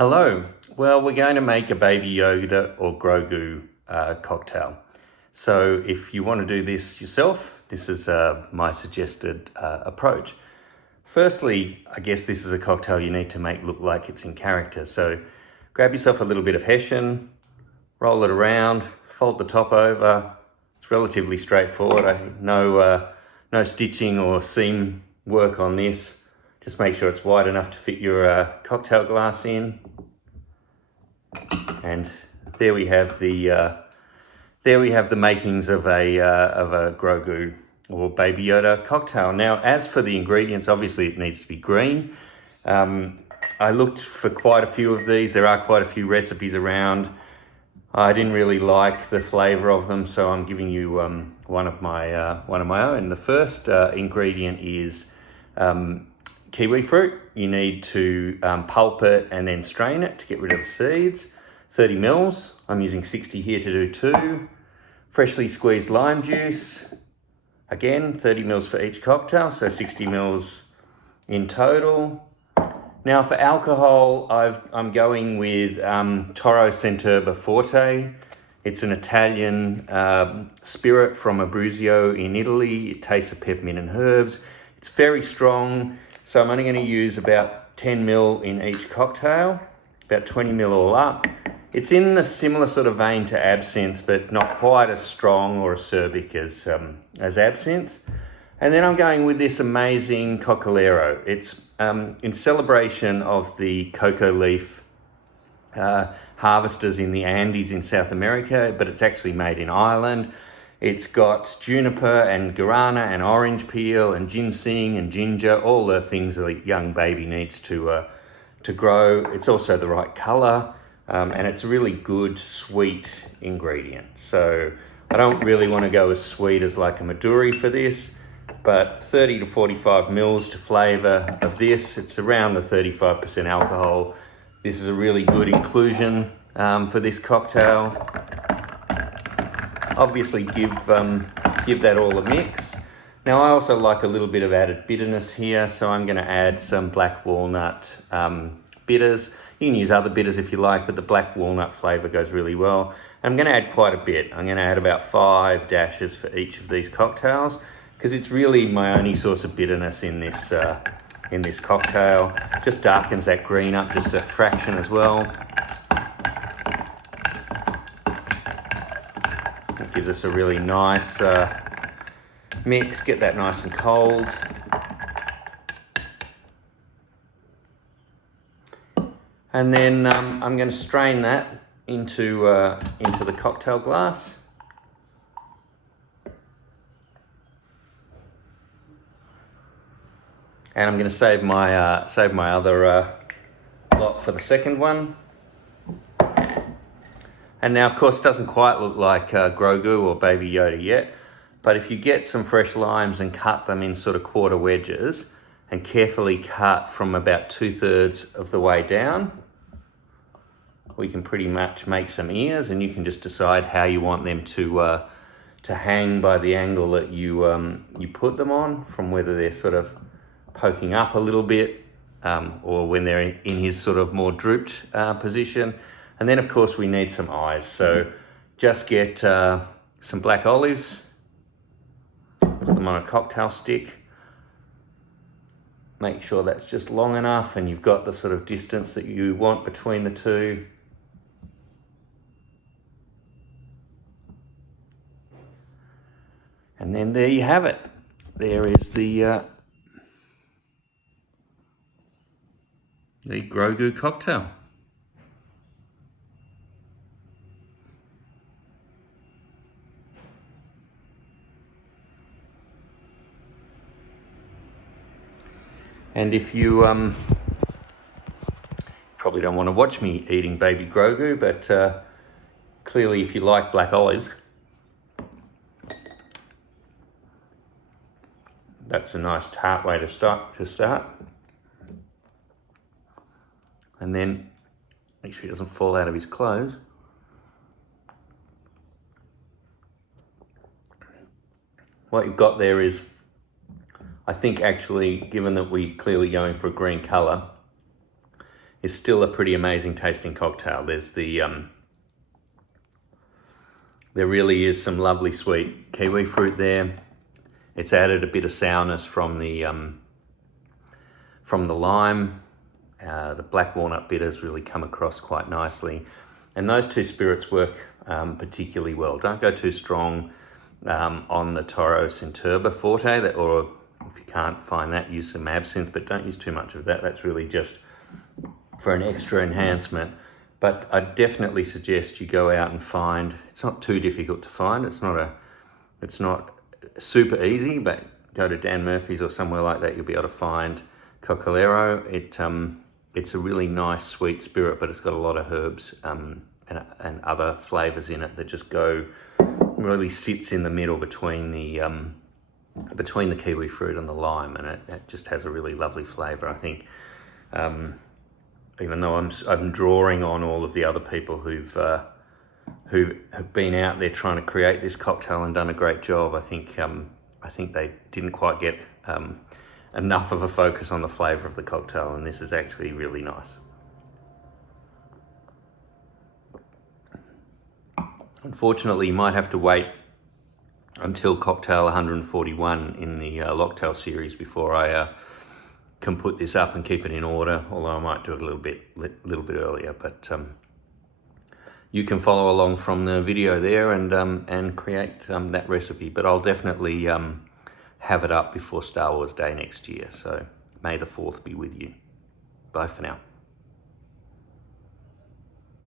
Hello. Well, we're going to make a Baby Yoda or Grogu cocktail. So if you want to do this yourself, this is my suggested approach. Firstly, I guess this is a cocktail you need to make look like it's in character. So grab yourself a little bit of Hessian, roll it around, fold the top over. It's relatively straightforward. No stitching or seam work on this. Just make sure it's wide enough to fit your cocktail glass in. And there we have the makings of a Grogu or Baby Yoda cocktail. Now, as for the ingredients, obviously it needs to be green. I looked for quite a few of these. There are quite a few recipes around. I didn't really like the flavour of them, so I'm giving you one of my own. The first ingredient is kiwi fruit. You need to pulp it and then strain it to get rid of the seeds. 30 mils. I'm using 60 here to do 2. Freshly squeezed lime juice. Again, 30 mils for each cocktail, so 60 mils in total. Now for alcohol, I'm going with Toro Centerba Forte. It's an Italian spirit from Abruzzo in Italy. It tastes of peppermint and herbs. It's very strong, so I'm only going to use about 10 mil in each cocktail, about 20 mil all up. It's in a similar sort of vein to absinthe, but not quite as strong or acerbic as absinthe. And then I'm going with this amazing Coccolero. It's in celebration of the cocoa leaf harvesters in the Andes in South America, but it's actually made in Ireland. It's got juniper and guarana and orange peel and ginseng and ginger, all the things a young baby needs to grow. It's also the right color, and it's a really good sweet ingredient. So I don't really want to go as sweet as like a Maduri for this, but 30 to 45 mils to flavor of this. It's around the 35% alcohol. This is a really good inclusion for this cocktail. Obviously give that all a mix. Now I also like a little bit of added bitterness here, so I'm going to add some black walnut bitters. You can use other bitters if you like, but the black walnut flavor goes really well. I'm going to add quite a bit. I'm going to add about 5 dashes for each of these cocktails, because it's really my only source of bitterness in this cocktail. Just darkens that green up just a fraction as well. It gives us a really nice mix. Get that nice and cold. And then I'm going to strain that into the cocktail glass. And I'm going to save my other lot for the second one. And now, of course, it doesn't quite look like Grogu or Baby Yoda yet, but if you get some fresh limes and cut them in sort of quarter wedges and carefully cut from about 2/3 of the way down, we can pretty much make some ears, and you can just decide how you want them to hang by the angle that you put them on, from whether they're sort of poking up a little bit or when they're in his sort of more drooped position. And then of course we need some eyes, so just get some black olives, put them on a cocktail stick, make sure that's just long enough and you've got the sort of distance that you want between the two. And then there you have it. There is the Grogu cocktail. And if you probably don't want to watch me eating baby Grogu, but clearly if you like black olives, that's a nice tart way to start. And then make sure he doesn't fall out of his clothes. What you've got there is, I think actually, given that we're clearly going for a green colour, is still a pretty amazing tasting cocktail. There's the there really is some lovely sweet kiwi fruit there. It's added a bit of sourness from the lime. The black walnut bitters really come across quite nicely. And those two spirits work particularly well. Don't go too strong on the Toro Centurba Forte, or if you can't find that, use some absinthe, but don't use too much of that. That's really just for an extra enhancement. But I definitely suggest you go out and find, it's not too difficult to find, it's not super easy, but go to Dan Murphy's or somewhere like that, you'll be able to find Coccolero. It's a really nice sweet spirit, but it's got a lot of herbs and other flavors in it that just really sits in the middle between the kiwi fruit and the lime, and it just has a really lovely flavor. I think even though I'm drawing on all of the other people who have been out there trying to create this cocktail and done a great job, I think they didn't quite get enough of a focus on the flavor of the cocktail, and this is actually really nice. Unfortunately, you might have to wait until cocktail 141 in the Locktail series before I can put this up and keep it in order, although I might do it a little bit earlier. But you can follow along from the video there and create that recipe. But I'll definitely have it up before Star Wars Day next year. So may the 4th be with you. Bye for now.